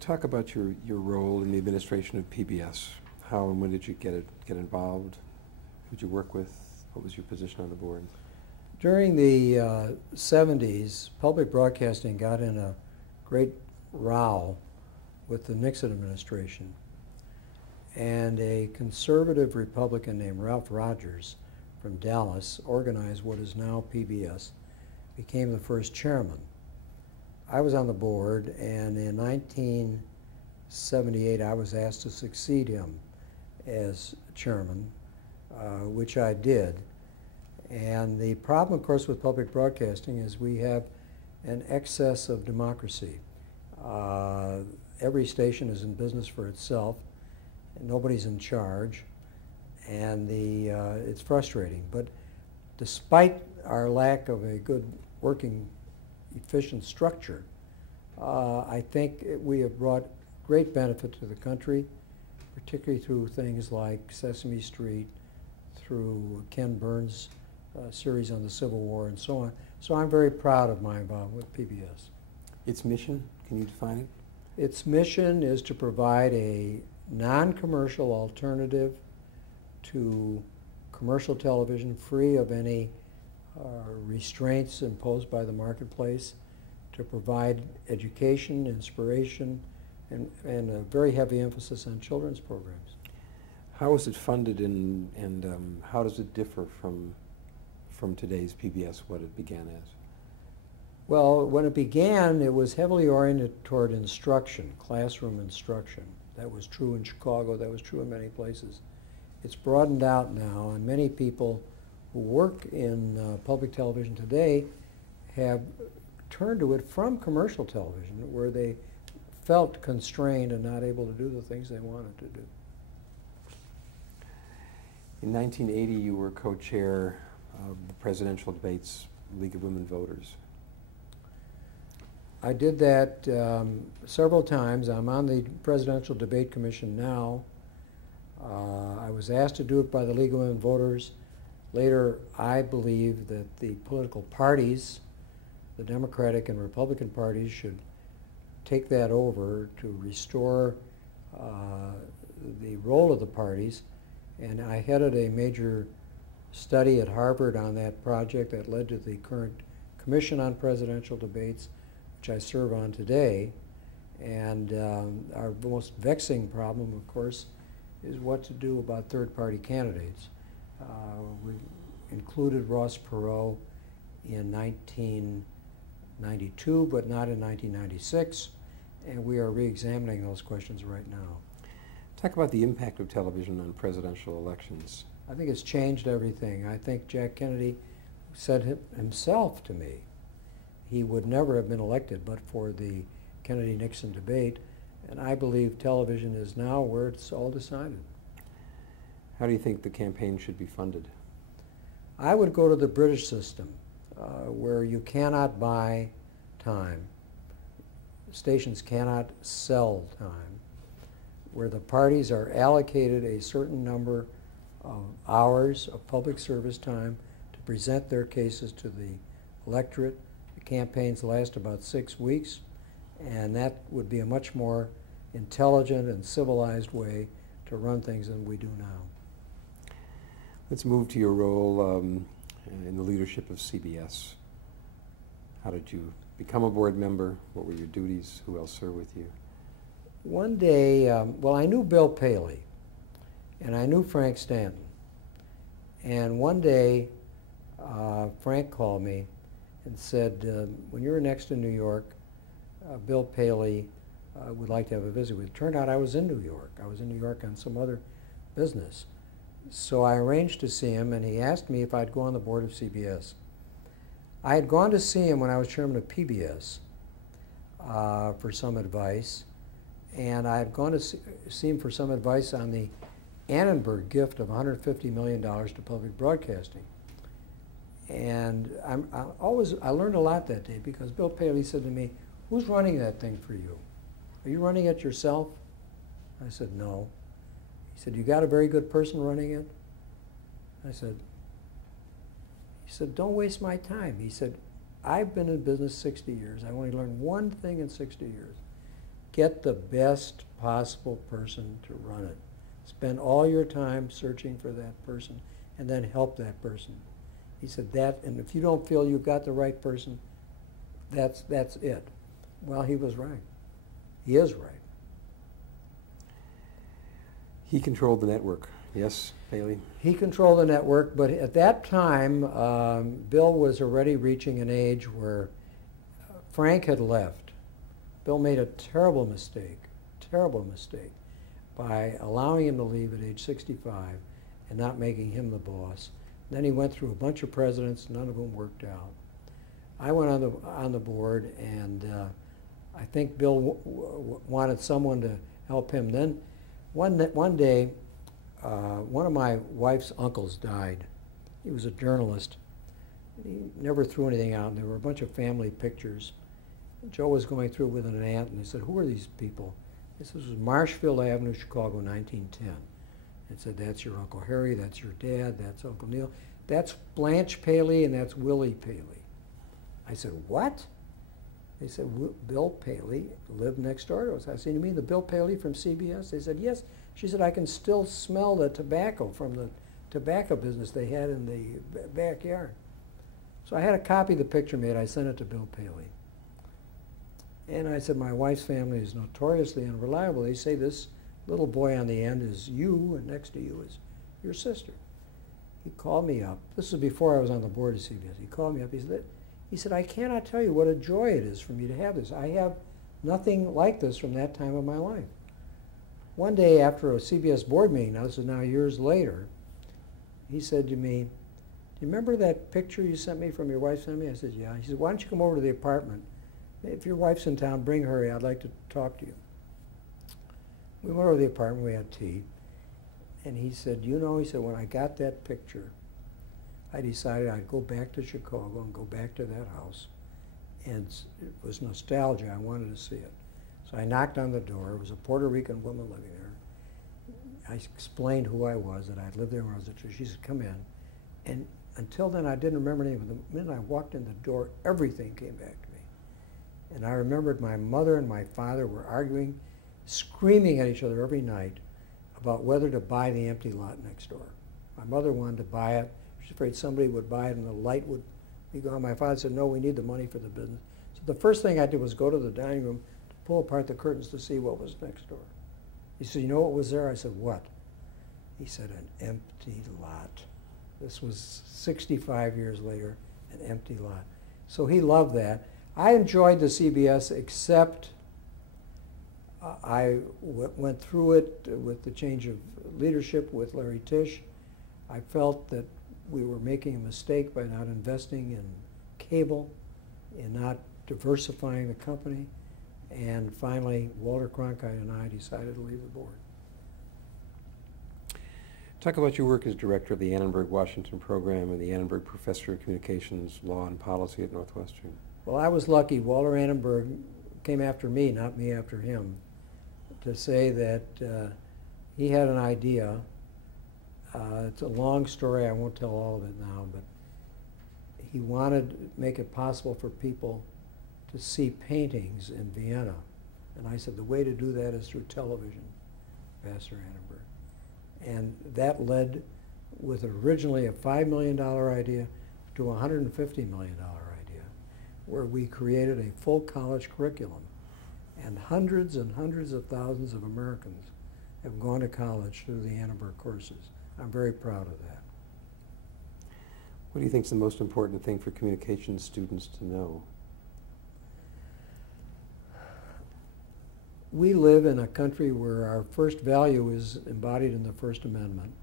Talk about your role in the administration of PBS. How and when did you get involved? Who did you work with? What was your position on the board? During the 70s, public broadcasting got in a great row with the Nixon administration. And a conservative Republican named Ralph Rogers from Dallas organized what is now PBS, became the first chairman. I was on the board, and in 1978 I was asked to succeed him as chairman, which I did. And the problem, of course, with public broadcasting is we have an excess of democracy. Every station is in business for itself, and nobody's in charge, and it's frustrating. But despite our lack of a good working, efficient structure, I think we have brought great benefit to the country, particularly through things like Sesame Street, through Ken Burns' series on the Civil War, and so on. So I'm very proud of my involvement with PBS. Its mission, can you define it? Its mission is to provide a non-commercial alternative to commercial television, free of any restraints imposed by the marketplace, to provide education, inspiration, and a very heavy emphasis on children's programs. How is it funded, and how does it differ from today's PBS, what it began as? Well, when it began, it was heavily oriented toward instruction, classroom instruction. That was true in Chicago, that was true in many places. It's broadened out now, and many people who work in public television today have turned to it from commercial television, where they felt constrained and not able to do the things they wanted to do. In 1980, you were co-chair of the Presidential Debates League of Women Voters. I did that several times. I'm on the Presidential Debate Commission now. I was asked to do it by the League of Women Voters. Later, I believe that the political parties, the Democratic and Republican parties, should take that over to restore the role of the parties. And I headed a major study at Harvard on that project that led to the current Commission on Presidential Debates, which I serve on today. And our most vexing problem, of course, is what to do about third-party candidates. We included Ross Perot in 1992, but not in 1996, and we are re-examining those questions right now. Talk about the impact of television on presidential elections. I think it's changed everything. I think Jack Kennedy said himself to me he would never have been elected but for the Kennedy-Nixon debate, and I believe television is now where it's all decided. How do you think the campaign should be funded? I would go to the British system, where you cannot buy time. Stations cannot sell time, where the parties are allocated a certain number of hours of public service time to present their cases to the electorate. The campaigns last about 6 weeks, and that would be a much more intelligent and civilized way to run things than we do now. Let's move to your role in the leadership of CBS. How did you become a board member? What were your duties? Who else served with you? One day, well, I knew Bill Paley, and I knew Frank Stanton. And one day, Frank called me and said, when you're next to New York, Bill Paley would like to have a visit with you. It turned out I was in New York. I was in New York on some other business. So I arranged to see him, and he asked me if I'd go on the board of CBS. I had gone to see him when I was chairman of PBS for some advice, and I had gone to see him for some advice on the Annenberg gift of $150 million to public broadcasting. And I learned a lot that day, because Bill Paley said to me, "Who's running that thing for you? Are you running it yourself?" I said, "No." He said, "You got a very good person running it?" He said, "Don't waste my time." He said, "I've been in business 60 years. I only learned one thing in 60 years. get the best possible person to run it. Spend all your time searching for that person and then help that person. He said that, and if you don't feel you've got the right person, that's it. Well, he was right. He is right. He controlled the network, yes, Paley? He controlled the network, but at that time, Bill was already reaching an age where Frank had left. Bill made a terrible mistake by allowing him to leave at age 65 and not making him the boss. Then he went through a bunch of presidents, none of them worked out. I went on the board, and I think Bill wanted someone to help him. Then one day, one of my wife's uncles died. He was a journalist. He never threw anything out, and there were a bunch of family pictures. Joe was going through with an aunt, and he said, "Who are these people?" This was Marshfield Avenue, Chicago, 1910. It said, "That's your Uncle Harry, that's your dad, that's Uncle Neil, that's Blanche Paley, and that's Willie Paley." I said, "What?" They said, "Bill Paley lived next door to us." I said, "You mean the Bill Paley from CBS?" They said, "Yes." She said, "I can still smell the tobacco from the tobacco business they had in the backyard." So I had a copy of the picture made. I sent it to Bill Paley. And I said, "My wife's family is notoriously unreliable. They say this little boy on the end is you, and next to you is your sister." He called me up. This was before I was on the board of CBS. He called me up. He said, "I cannot tell you what a joy it is for me to have this. I have nothing like this from that time of my life." One day after a CBS board meeting, now this is now years later, he said to me, "Do you remember that picture you sent me from your wife's family?" I said, "Yeah." He said, "Why don't you come over to the apartment? If your wife's in town, bring her. I'd like to talk to you." We went over to the apartment. We had tea. And he said, "You know," he said, "when I got that picture, I decided I'd go back to Chicago and go back to that house. And it was nostalgia. I wanted to see it. So I knocked on the door. It was a Puerto Rican woman living there. I explained who I was, that I'd lived there when I was a child. She said, 'Come in.' And until then, I didn't remember anything. But the minute I walked in the door, everything came back to me. And I remembered my mother and my father were arguing, screaming at each other every night about whether to buy the empty lot next door. My mother wanted to buy it. She was afraid somebody would buy it and the light would be gone. My father said, "No, we need the money for the business." So the first thing I did was go to the dining room to pull apart the curtains to see what was next door. He said, "You know what was there?" I said, "What?" He said, "An empty lot." This was 65 years later, an empty lot. So he loved that. I enjoyed the CBS, except I went through it with the change of leadership with Larry Tisch. I felt that we were making a mistake by not investing in cable, in not diversifying the company, and finally Walter Cronkite and I decided to leave the board. Talk about your work as director of the Annenberg Washington Program and the Annenberg Professor of Communications, Law, and Policy at Northwestern. Well, I was lucky. Walter Annenberg came after me, not me after him, to say that he had an idea. It's a long story. I won't tell all of it now, but he wanted to make it possible for people to see paintings in Vienna. And I said, the way to do that is through television, Pastor Annenberg. And that led, with originally a $5 million idea, to a $150 million idea, where we created a full college curriculum. And hundreds of thousands of Americans have gone to college through the Annenberg courses. I'm very proud of that. What do you think is the most important thing for communications students to know? We live in a country where our first value is embodied in the First Amendment,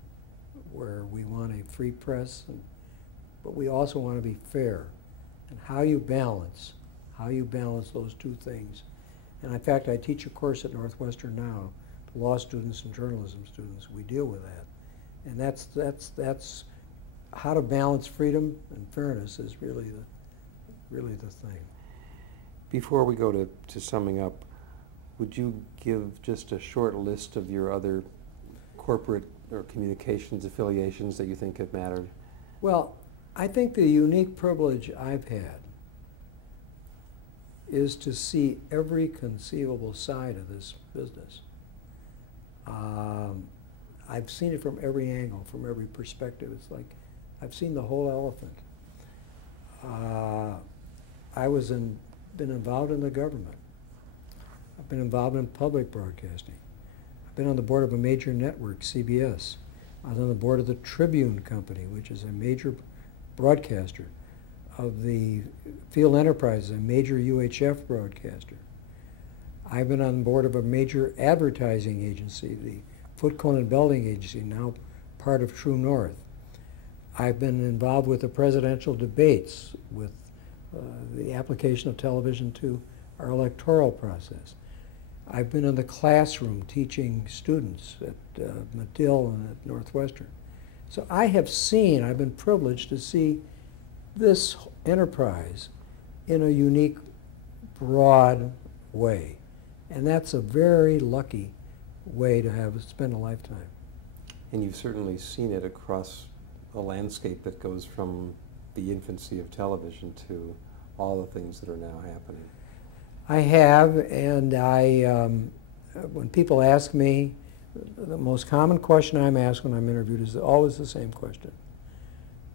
where we want a free press, but we also want to be fair. And how you balance those two things. And in fact, I teach a course at Northwestern now to law students and journalism students. We deal with that. And that's how to balance freedom and fairness is really the thing. Before we go to summing up, would you give just a short list of your other corporate or communications affiliations that you think have mattered? Well, I think the unique privilege I've had is to see every conceivable side of this business. I've seen it from every angle, from every perspective. It's like I've seen the whole elephant. Been involved in the government. I've been involved in public broadcasting. I've been on the board of a major network, CBS. I was on the board of the Tribune Company, which is a major broadcaster, of the Field Enterprise, a major UHF broadcaster. I've been on the board of a major advertising agency, the Foot Cone and Belting Agency, now part of True North. I've been involved with the presidential debates, with the application of television to our electoral process. I've been in the classroom teaching students at Medill and at Northwestern. So I've been privileged to see this enterprise in a unique, broad way. And that's a very lucky way to have spend a lifetime. And you've certainly seen it across a landscape that goes from the infancy of television to all the things that are now happening. I have, and when people ask me, the most common question I'm asked when I'm interviewed is always the same question.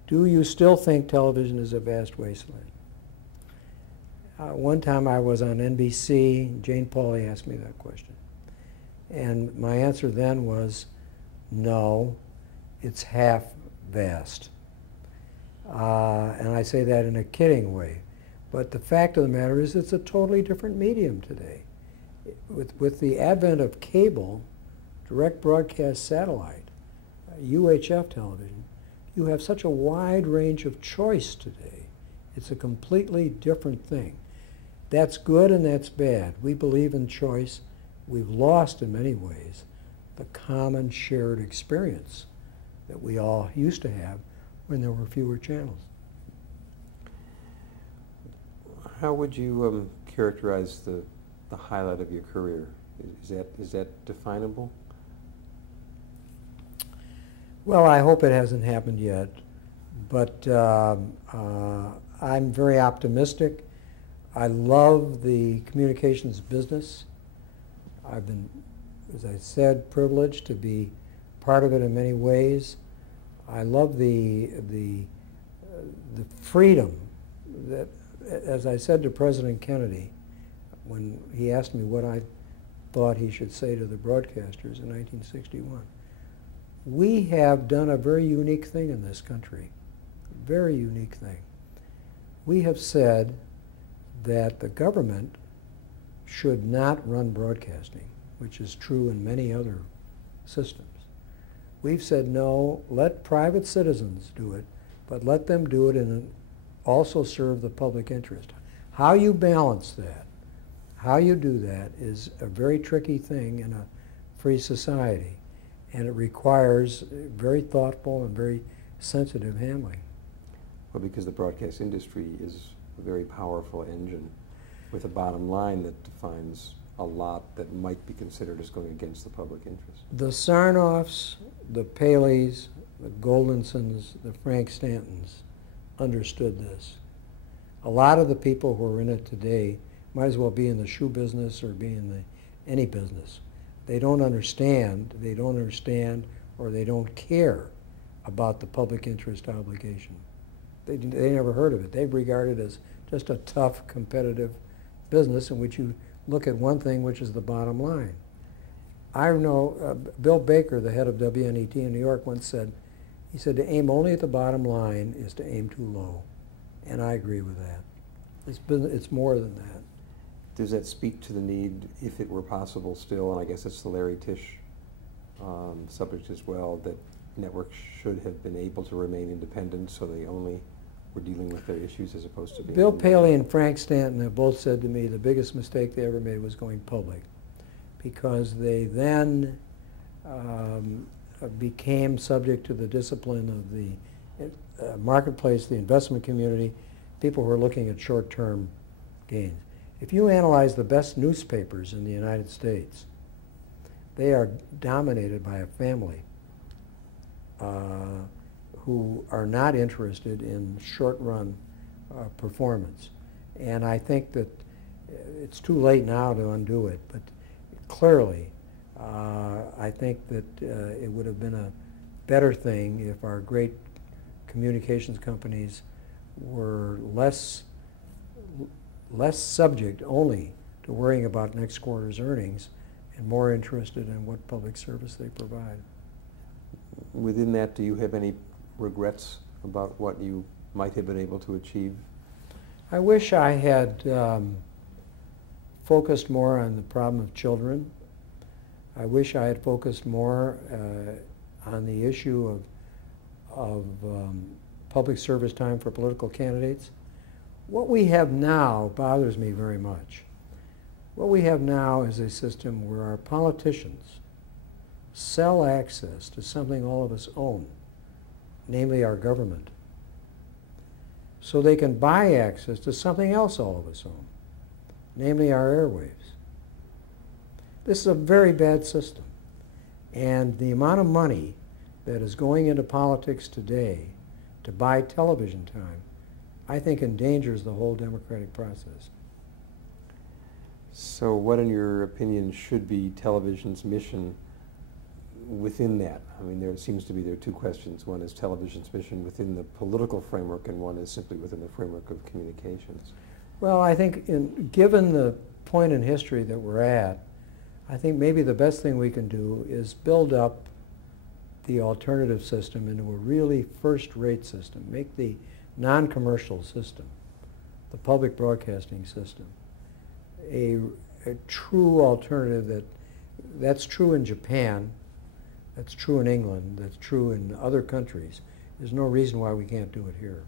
Do you still think television is a vast wasteland? One time I was on NBC, Jane Pauley asked me that question. And my answer then was, no, it's half vast. And I say that in a kidding way. But the fact of the matter is it's a totally different medium today. With the advent of cable, direct broadcast satellite, UHF television, you have such a wide range of choice today. It's a completely different thing. That's good and that's bad. We believe in choice. We've lost, in many ways, the common shared experience that we all used to have when there were fewer channels. How would you characterize the highlight of your career? Is that definable? Well, I hope it hasn't happened yet, but I'm very optimistic. I love the communications business. I've been, as I said, privileged to be part of it in many ways. I love the freedom that, as I said to President Kennedy when he asked me what I thought he should say to the broadcasters in 1961, we have done a very unique thing in this country, a very unique thing. We have said that the government should not run broadcasting, which is true in many other systems. We've said, no, let private citizens do it, but let them do it and also serve the public interest. How you balance that, how you do that is a very tricky thing in a free society, and it requires very thoughtful and very sensitive handling. Well, because the broadcast industry is a very powerful engine with a bottom line that defines a lot that might be considered as going against the public interest. The Sarnoffs, the Paleys, the Goldensons, the Frank Stantons understood this. A lot of the people who are in it today might as well be in the shoe business or be in any business. They don't understand, or they don't care about the public interest obligation. They never heard of it. They regard it as just a tough, competitive business in which you look at one thing, which is the bottom line. I know Bill Baker, the head of WNET in New York, once said, he said, to aim only at the bottom line is to aim too low. And I agree with that. It's more than that. Does that speak to the need, if it were possible still, and I guess it's the Larry Tisch subject as well, that networks should have been able to remain independent so they only were dealing with their issues as opposed to being... Bill Paley and Frank Stanton have both said to me the biggest mistake they ever made was going public, because they then became subject to the discipline of the marketplace, the investment community, people who are looking at short-term gains. If you analyze the best newspapers in the United States, they are dominated by a family who are not interested in short-run performance. And I think that it's too late now to undo it, but clearly, I think that it would have been a better thing if our great communications companies were less subject only to worrying about next quarter's earnings and more interested in what public service they provide. Within that, do you have any regrets about what you might have been able to achieve? I wish I had focused more on the problem of children. I wish I had focused more on the issue of public service time for political candidates. What we have now bothers me very much. What we have now is a system where our politicians sell access to something all of us own, namely our government, so they can buy access to something else all of us own, namely our airwaves. This is a very bad system. And the amount of money that is going into politics today to buy television time, I think endangers the whole democratic process. So what, in your opinion, should be television's mission within that? I mean, there seems to be there are two questions. One is television's mission within the political framework, and one is simply within the framework of communications. Well, I think given the point in history that we're at, I think maybe the best thing we can do is build up the alternative system into a really first-rate system. Make the non-commercial system, the public broadcasting system, a true alternative. That's true in Japan, that's true in England, that's true in other countries. There's no reason why we can't do it here.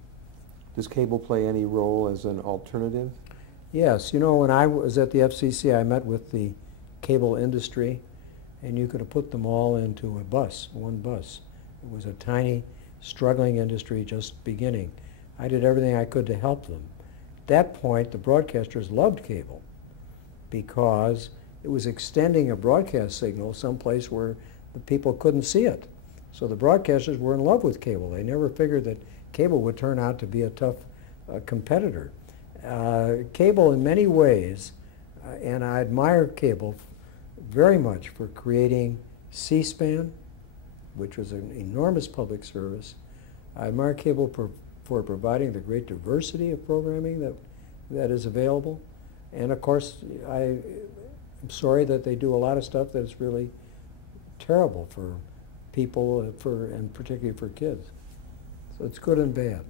Does cable play any role as an alternative? Yes, you know, when I was at the FCC, I met with the cable industry, and you could have put them all into a bus, one bus. It was a tiny, struggling industry just beginning. I did everything I could to help them. At that point, the broadcasters loved cable because it was extending a broadcast signal someplace where the people couldn't see it. So the broadcasters were in love with cable. They never figured that cable would turn out to be a tough competitor. Cable in many ways, and I admire cable very much for creating C-SPAN, which was an enormous public service. I admire cable for providing the great diversity of programming that is available. And of course, I'm sorry that they do a lot of stuff that's really terrible for people, and particularly for kids. So it's good and bad.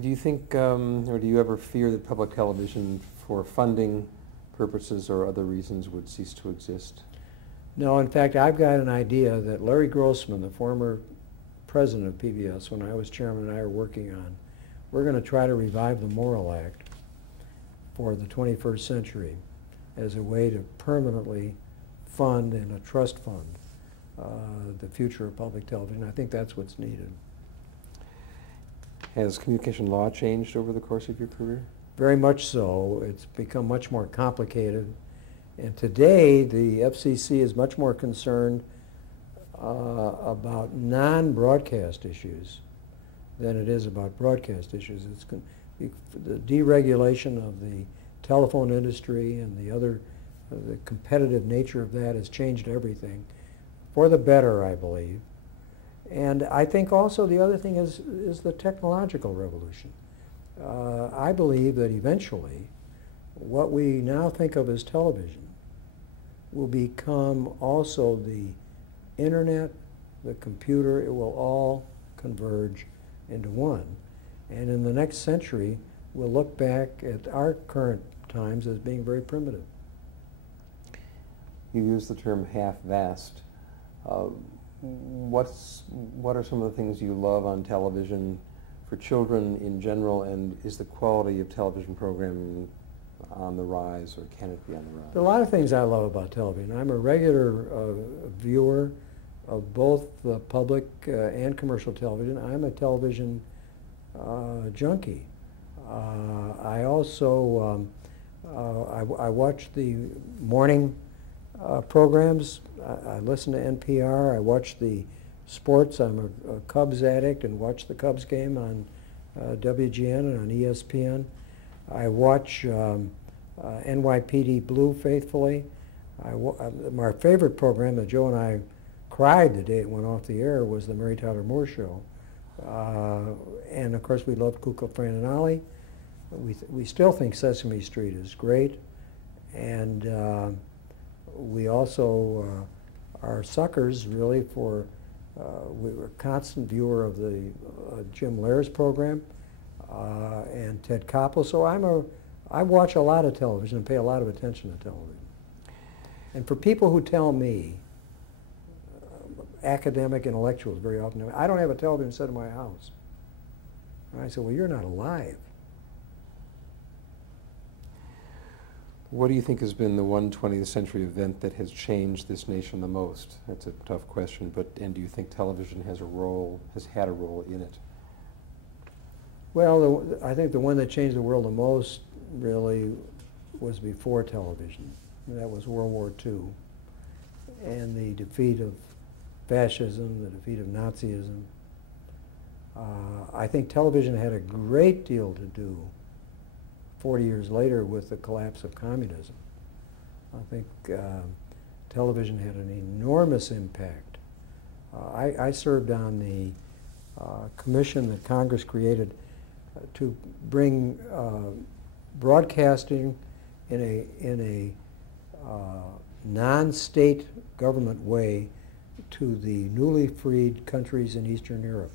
Do you think, or do you ever fear that public television, for funding purposes or other reasons, would cease to exist? No, in fact, I've got an idea that Larry Grossman, the former president of PBS, when I was chairman and I are working on, we're going to try to revive the Morrill Act for the 21st century as a way to permanently fund in a trust fund the future of public television. I think that's what's needed. Has communication law changed over the course of your career? Very much so. It's become much more complicated. And today, the FCC is much more concerned about non-broadcast issues than it is about broadcast issues. It's the deregulation of the telephone industry and the competitive nature of that has changed everything for the better, I believe. And I think also the other thing is the technological revolution. I believe that eventually what we now think of as television will become also the internet, the computer. It will all converge into one. And in the next century, we'll look back at our current times as being very primitive. You use the term half-vast. What are some of the things you love on television for children in general, and is the quality of television programming on the rise, or can it be on the rise? There are a lot of things I love about television. I'm a regular viewer of both public and commercial television. I'm a television junkie. I also I watch the morning programs. I listen to NPR. I watch the sports. I'm a Cubs addict and watch the Cubs game on WGN and on ESPN. I watch NYPD Blue faithfully. My favorite program that Joe and I cried the day it went off the air was the Mary Tyler Moore Show. And of course we loved Kukla, Fran and Ollie. We still think Sesame Street is great. And we also are suckers really for, we were a constant viewer of the Jim Lair's program and Ted Koppel. So I watch a lot of television and pay a lot of attention to television. And for people who tell me, academic intellectuals very often, I don't have a television set in my house. And I say, well, you're not alive. What do you think has been the one 20th century event that has changed this nation the most? That's a tough question, and do you think television has had a role in it? Well, I think the one that changed the world the most really was before television. That was World War II and the defeat of fascism, the defeat of Nazism. I think television had a great deal to do 40 years later with the collapse of communism. I think television had an enormous impact. I served on the commission that Congress created to bring broadcasting in a non-state government way to the newly freed countries in Eastern Europe,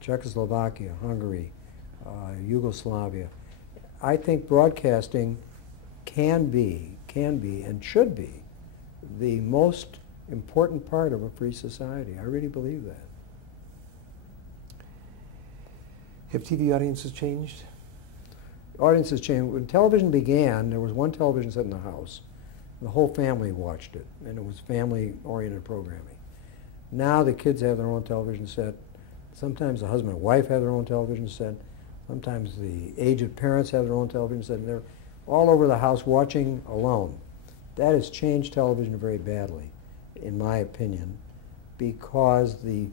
Czechoslovakia, Hungary, Yugoslavia. I think broadcasting can be and should be the most important part of a free society. I really believe that. Have TV audiences changed? Audiences changed. When television began, there was one television set in the house. The whole family watched it, and it was family-oriented programming. Now the kids have their own television set. Sometimes the husband and wife have their own television set. Sometimes the aged parents have their own television set, and they're all over the house watching alone. That has changed television very badly, in my opinion, because the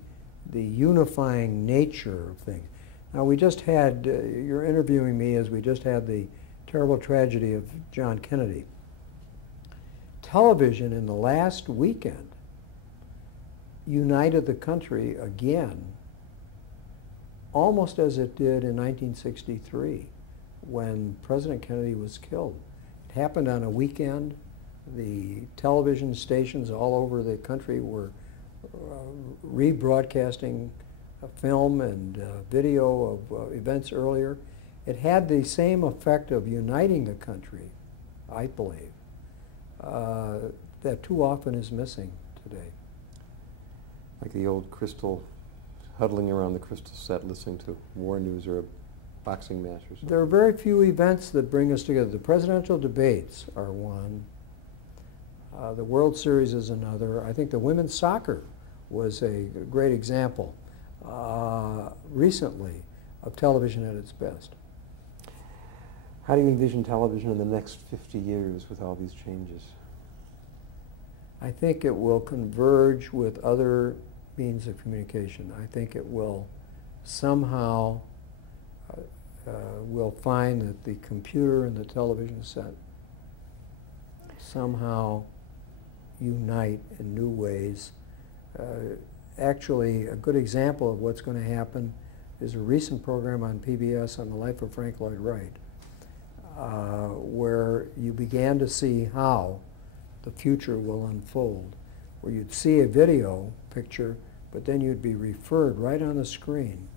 unifying nature of things. Now we just had, you're interviewing me as we just had the terrible tragedy of John Kennedy. Television in the last weekend united the country again, almost as it did in 1963 when President Kennedy was killed. It happened on a weekend. The television stations all over the country were rebroadcasting film and video of events earlier. It had the same effect of uniting the country, I believe, that too often is missing today. Like the old crystal, huddling around the crystal set listening to war news or a boxing match or something. There are very few events that bring us together. The presidential debates are one. The World Series is another. I think the women's soccer was a great example recently of television at its best. How do you envision television in the next 50 years with all these changes? I think it will converge with other means of communication. I think it will somehow will find that the computer and the television set somehow unite in new ways. Actually, a good example of what's going to happen is a recent program on PBS on the life of Frank Lloyd Wright, where you began to see how the future will unfold, where you'd see a video picture, but then you'd be referred right on the screen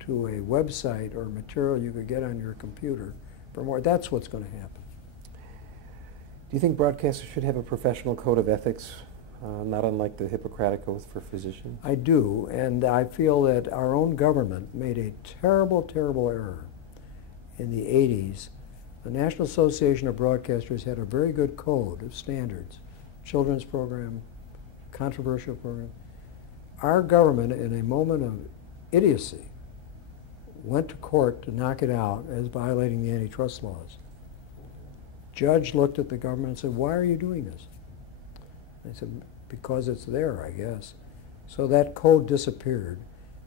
to a website or material you could get on your computer for more. That's what's going to happen. Do you think broadcasters should have a professional code of ethics, not unlike the Hippocratic Oath for physicians? I do, and I feel that our own government made a terrible, terrible error in the 80s. The National Association of Broadcasters had a very good code of standards, children's program, controversial program. Our government, in a moment of idiocy, went to court to knock it out as violating the antitrust laws. Judge looked at the government and said, "Why are you doing this?" I said, "Because it's there, I guess." So that code disappeared.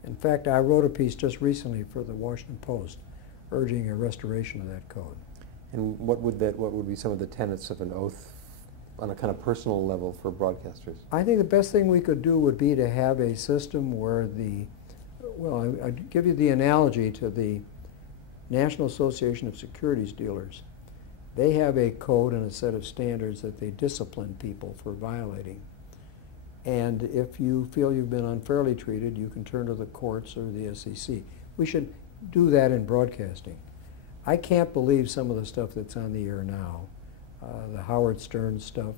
In fact, I wrote a piece just recently for the Washington Post urging a restoration of that code. And what would be some of the tenets of an oath on a kind of personal level for broadcasters? I think the best thing we could do would be to have a system where I'd give you the analogy to the National Association of Securities Dealers. They have a code and a set of standards that they discipline people for violating. And if you feel you've been unfairly treated, you can turn to the courts or the SEC. We should do that in broadcasting. I can't believe some of the stuff that's on the air now. The Howard Stern stuff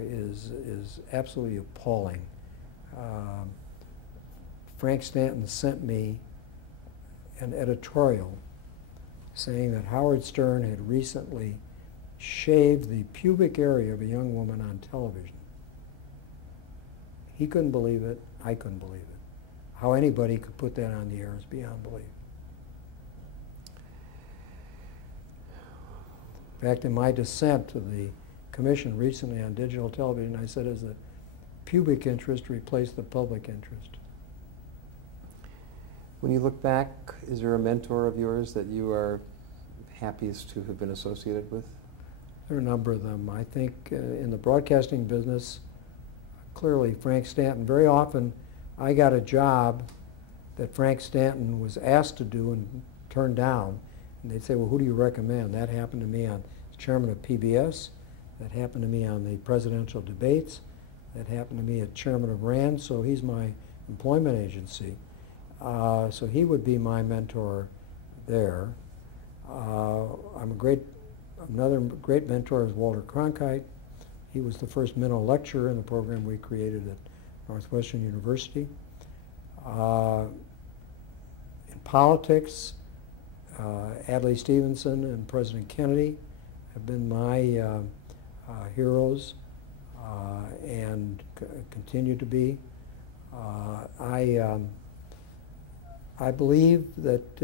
is absolutely appalling. Frank Stanton sent me an editorial saying that Howard Stern had recently shaved the pubic area of a young woman on television. He couldn't believe it. I couldn't believe it. How anybody could put that on the air is beyond belief. In fact, in my dissent to the commission recently on digital television, I said, "As the pubic interest replaced the public interest." When you look back, is there a mentor of yours that you are happiest to have been associated with? There are a number of them. I think in the broadcasting business, clearly Frank Stanton. Very often I got a job that Frank Stanton was asked to do and turned down. And they'd say, "Well, who do you recommend?" That happened to me on chairman of PBS. That happened to me on the presidential debates. That happened to me as chairman of RAND. So he's my employment agency. So he would be my mentor there. Another great mentor is Walter Cronkite. He was the first Minow lecturer in the program we created at Northwestern University. In politics, Adlai Stevenson and President Kennedy have been my heroes and continue to be. I believe that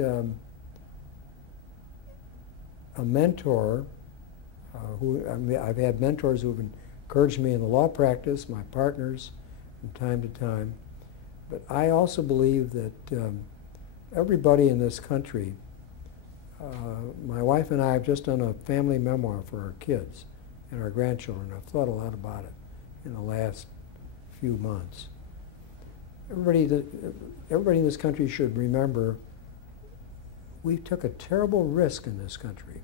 a mentor I've had mentors who have encouraged me in the law practice, my partners from time to time, but I also believe that everybody in this country, my wife and I have just done a family memoir for our kids and our grandchildren. I've thought a lot about it in the last few months. Everybody in this country should remember we took a terrible risk in this country.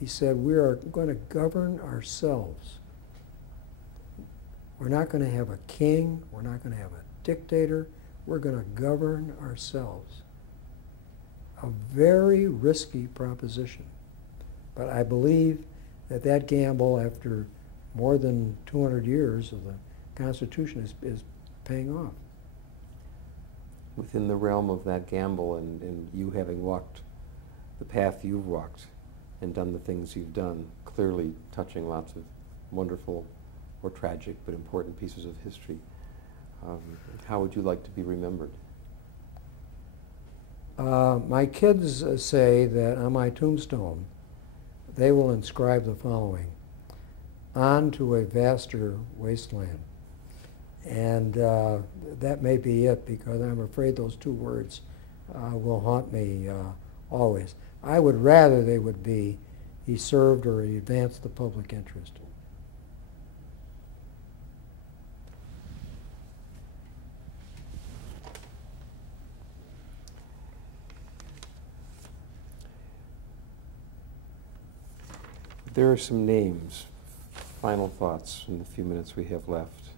We said we are going to govern ourselves. We're not going to have a king. We're not going to have a dictator. We're going to govern ourselves. A very risky proposition. But I believe that that gamble, after more than 200 years of the Constitution, is paying off. Within the realm of that gamble and you having walked the path you've walked and done the things you've done, clearly touching lots of wonderful or tragic but important pieces of history, how would you like to be remembered? My kids say that on my tombstone, they will inscribe the following: "On to a vaster wasteland." And that may be it, because I'm afraid those two words will haunt me always. I would rather they would be, "He served or he advanced the public interest." There are some names, final thoughts in the few minutes we have left.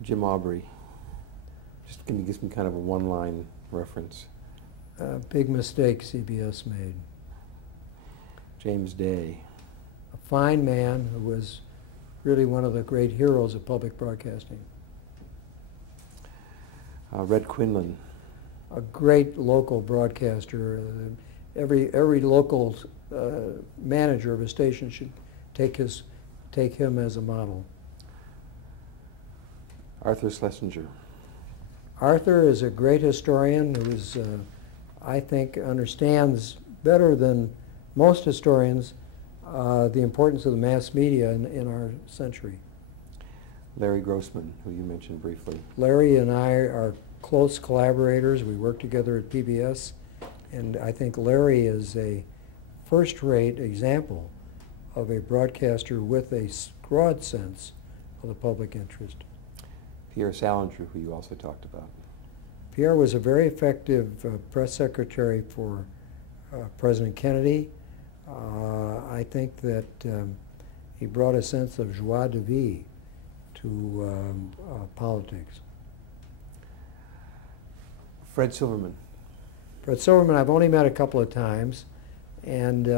Jim Aubrey, just can you give some kind of a one-line reference? Big mistake CBS made. James Day. A fine man who was really one of the great heroes of public broadcasting. Red Quinlan. A great local broadcaster. Every local manager of a station should take him as a model. Arthur Schlesinger. Arthur is a great historian who is, I think, understands better than most historians the importance of the mass media in our century. Larry Grossman, who you mentioned briefly. Larry and I are close collaborators. We work together at PBS, And I think Larry is a first-rate example of a broadcaster with a broad sense of the public interest. Pierre Salinger, who you also talked about. Pierre was a very effective press secretary for President Kennedy. I think that he brought a sense of joie de vivre to politics. Fred Silverman. Fred Silverman, I've only met a couple of times, and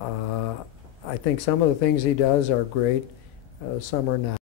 I think some of the things he does are great, some are not.